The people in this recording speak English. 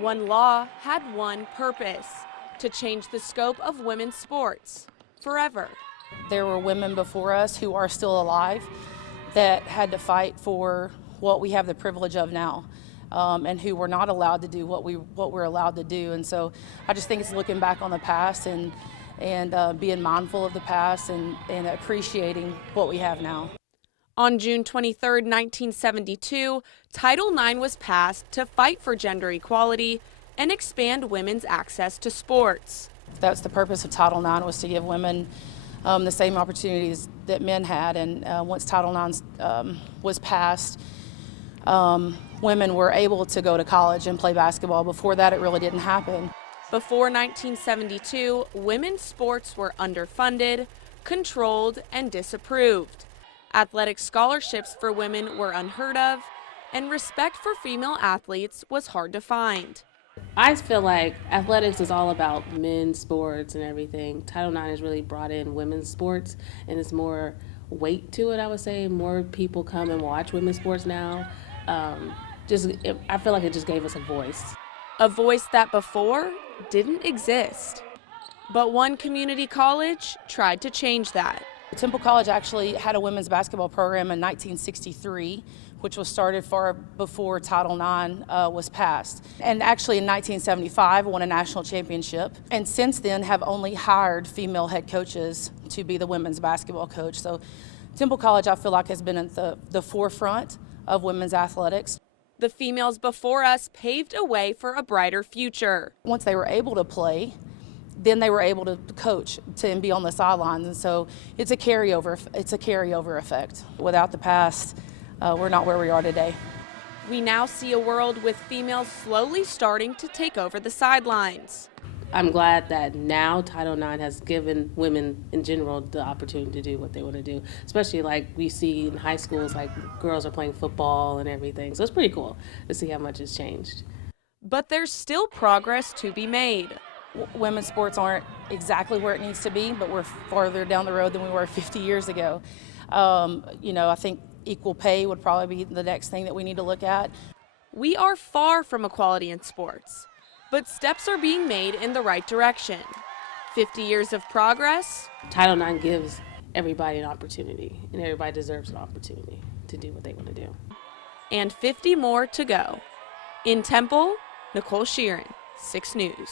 One law had one purpose: to change the scope of women's sports forever. There were women before us who are still alive that had to fight for what we have the privilege of now, and who were not allowed to do what we're allowed to do. And so I just think it's looking back on the past and being mindful of the past and appreciating what we have now. On June 23, 1972, Title IX was passed to fight for gender equality and expand women's access to sports. That's the purpose of Title IX, was to give women the same opportunities that men had. And once Title IX was passed, women were able to go to college and play basketball. Before that, it really didn't happen. Before 1972, women's sports were underfunded, controlled, and disapproved. Athletic scholarships for women were unheard of, and respect for female athletes was hard to find. I feel like athletics is all about men's sports and everything. Title IX has really brought in women's sports, and it's more weight to it, I would say. More people come and watch women's sports now. I feel like it just gave us a voice. A voice that before didn't exist. But one community college tried to change that. Temple College actually had a women's basketball program in 1963, which was started far before Title IX was passed. And actually in 1975 won a national championship. And since then have only hired female head coaches to be the women's basketball coach. So Temple College, I feel like, has been at the forefront of women's athletics. The females before us paved a way for a brighter future. Once they were able to play, then they were able to coach and be on the sidelines, and so it's a carryover effect. Without the past, we're not where we are today. We now see a world with females slowly starting to take over the sidelines. I'm glad that now Title IX has given women in general the opportunity to do what they want to do, especially like we see in high schools, like girls are playing football and everything. So it's pretty cool to see how much has changed. But there's still progress to be made. Women's sports aren't exactly where it needs to be, but we're farther down the road than we were 50 years ago. I think equal pay would probably be the next thing that we need to look at. We are far from equality in sports, but steps are being made in the right direction. 50 years of progress. Title IX gives everybody an opportunity, and everybody deserves an opportunity to do what they want to do. And 50 more to go. In Temple, Nicole Sheeran, 6 News.